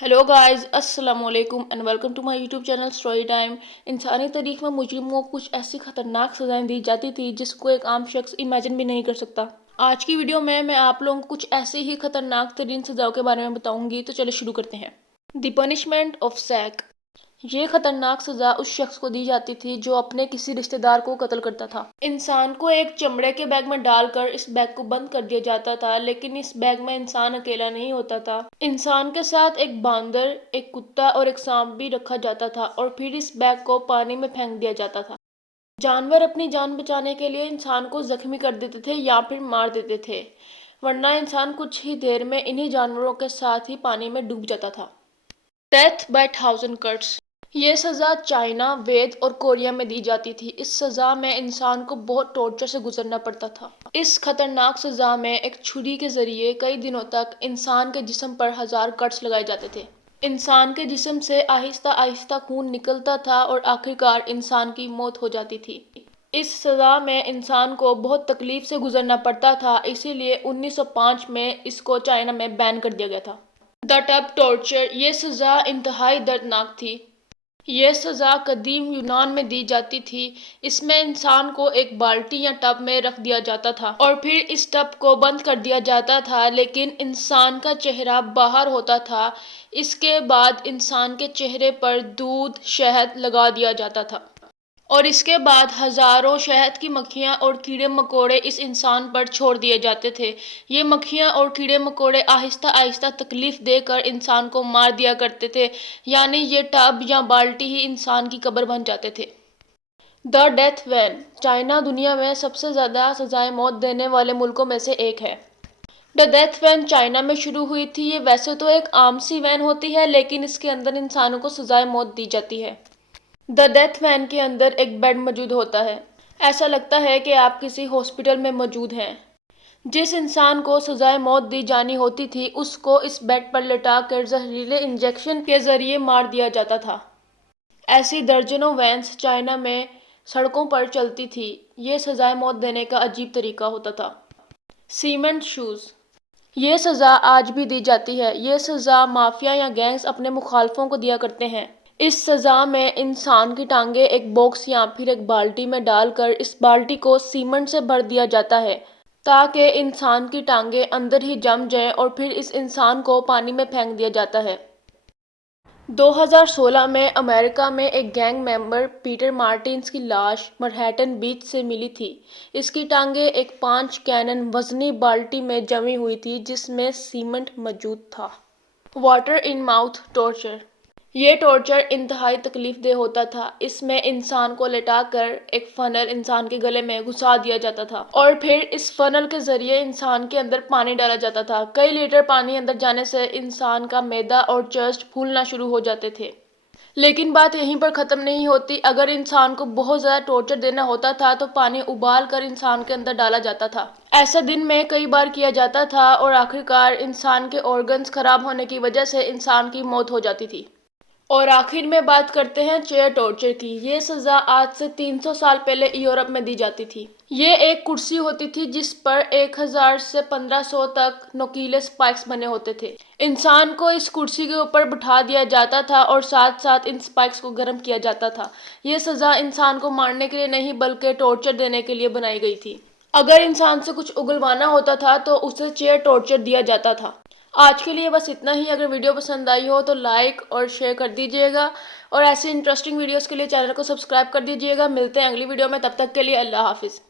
Hello guys, अस्सलाम वालेकुम and welcome to my YouTube channel story time. इंसानी तारीख में मुजरिमों को कुछ ऐसी खतरनाक सजाएं दी जाती थी जिसको एक आम शख्स इमेजिन भी नहीं कर सकता। आज की वीडियो में मैं आप लोगों को कुछ ऐसी ही खतरनाक तरीन सजाओं के बारे में बताऊंगी, तो चलो शुरू करते हैं। The punishment of sack. ये खतरनाक सजा उस शख्स को दी जाती थी जो अपने किसी रिश्तेदार को कत्ल करता था। इंसान को एक चमड़े के बैग में डालकर इस बैग को बंद कर दिया जाता था, लेकिन इस बैग में इंसान अकेला नहीं होता था। इंसान के साथ एक बांदर, एक कुत्ता और एक सांप भी रखा जाता था और फिर इस बैग को पानी में फेंक दिया जाता था। जानवर अपनी जान बचाने के लिए इंसान को जख्मी कर देते थे या फिर मार देते थे, वरना इंसान कुछ ही देर में इन्हीं जानवरों के साथ ही पानी में डूब जाता था। Death by 1000 cuts. ये सज़ा चाइना, वेद और कोरिया में दी जाती थी। इस सज़ा में इंसान को बहुत टॉर्चर से गुजरना पड़ता था। इस खतरनाक सज़ा में एक छुरी के जरिए कई दिनों तक इंसान के जिस्म पर 1000 कट्स लगाए जाते थे। इंसान के जिस्म से आहिस्ता आहिस्ता खून निकलता था और आखिरकार इंसान की मौत हो जाती थी। इस सज़ा में इंसान को बहुत तकलीफ से गुजरना पड़ता था, इसीलिए 1905 में इसको चाइना में बैन कर दिया गया था। The tub torture. ये सज़ा इंतहाई दर्दनाक थी। यह सज़ा कदीम यूनान में दी जाती थी। इसमें इंसान को एक बाल्टी या टब में रख दिया जाता था और फिर इस टब को बंद कर दिया जाता था, लेकिन इंसान का चेहरा बाहर होता था। इसके बाद इंसान के चेहरे पर दूध, शहद लगा दिया जाता था और इसके बाद हजारों शहद की मक्खियाँ और कीड़े मकोड़े इस इंसान पर छोड़ दिए जाते थे। ये मक्खियाँ और कीड़े मकोड़े आहिस्ता आहिस्ता तकलीफ देकर इंसान को मार दिया करते थे, यानी ये टब या बाल्टी ही इंसान की कब्र बन जाते थे। The death van. चाइना दुनिया में सबसे ज़्यादा सजाएं मौत देने वाले मुल्कों में से एक है। द डेथ वैन चाइना में शुरू हुई थी। ये वैसे तो एक आम सी वैन होती है, लेकिन इसके अंदर इंसानों को सजाएं मौत दी जाती है। द डेथ वैन के अंदर एक बेड मौजूद होता है। ऐसा लगता है कि आप किसी हॉस्पिटल में मौजूद हैं। जिस इंसान को सजाए मौत दी जानी होती थी, उसको इस बेड पर लिटा कर जहरीले इंजेक्शन के जरिए मार दिया जाता था। ऐसी दर्जनों वैन्स चाइना में सड़कों पर चलती थी। ये सजाए मौत देने का अजीब तरीका होता था। Cement shoes. ये सज़ा आज भी दी जाती है। ये सज़ा माफिया या गैंग्स अपने मुखालफों को दिया करते हैं। इस सज़ा में इंसान की टांगें एक बॉक्स या फिर एक बाल्टी में डालकर इस बाल्टी को सीमेंट से भर दिया जाता है ताकि इंसान की टांगें अंदर ही जम जाएं और फिर इस इंसान को पानी में फेंक दिया जाता है। 2016 में अमेरिका में एक गैंग मेंबर पीटर मार्टिन्स की लाश मैनहट्टन बीच से मिली थी। इसकी टांगें एक 5 गैलन वजनी बाल्टी में जमी हुई थी जिसमें सीमेंट मौजूद था। Water in mouth torture. ये टॉर्चर इंतहाई तकलीफदेह होता था। इसमें इंसान को लेटाकर एक फनल इंसान के गले में घुसा दिया जाता था और फिर इस फनल के जरिए इंसान के अंदर पानी डाला जाता था। कई लीटर पानी अंदर जाने से इंसान का मैदा और चेस्ट फूलना शुरू हो जाते थे। लेकिन बात यहीं पर ख़त्म नहीं होती। अगर इंसान को बहुत ज़्यादा टॉर्चर देना होता था तो पानी उबाल कर इंसान के अंदर डाला जाता था। ऐसा दिन में कई बार किया जाता था और आखिरकार इंसान के ऑर्गन्स खराब होने की वजह से इंसान की मौत हो जाती थी। और आखिर में बात करते हैं चेयर टॉर्चर की। ये सज़ा आज से 300 साल पहले यूरोप में दी जाती थी। ये एक कुर्सी होती थी जिस पर 1000 से 1500 तक नुकीले स्पाइक्स बने होते थे। इंसान को इस कुर्सी के ऊपर बिठा दिया जाता था और साथ साथ इन स्पाइक्स को गर्म किया जाता था। ये सज़ा इंसान को मारने के लिए नहीं बल्कि टॉर्चर देने के लिए बनाई गई थी। अगर इंसान से कुछ उगलवाना होता था तो उसे चेयर टॉर्चर दिया जाता था। आज के लिए बस इतना ही। अगर वीडियो पसंद आई हो तो लाइक और शेयर कर दीजिएगा और ऐसे इंटरेस्टिंग वीडियोस के लिए चैनल को सब्सक्राइब कर दीजिएगा। मिलते हैं अगली वीडियो में, तब तक के लिए अल्लाह हाफिज़।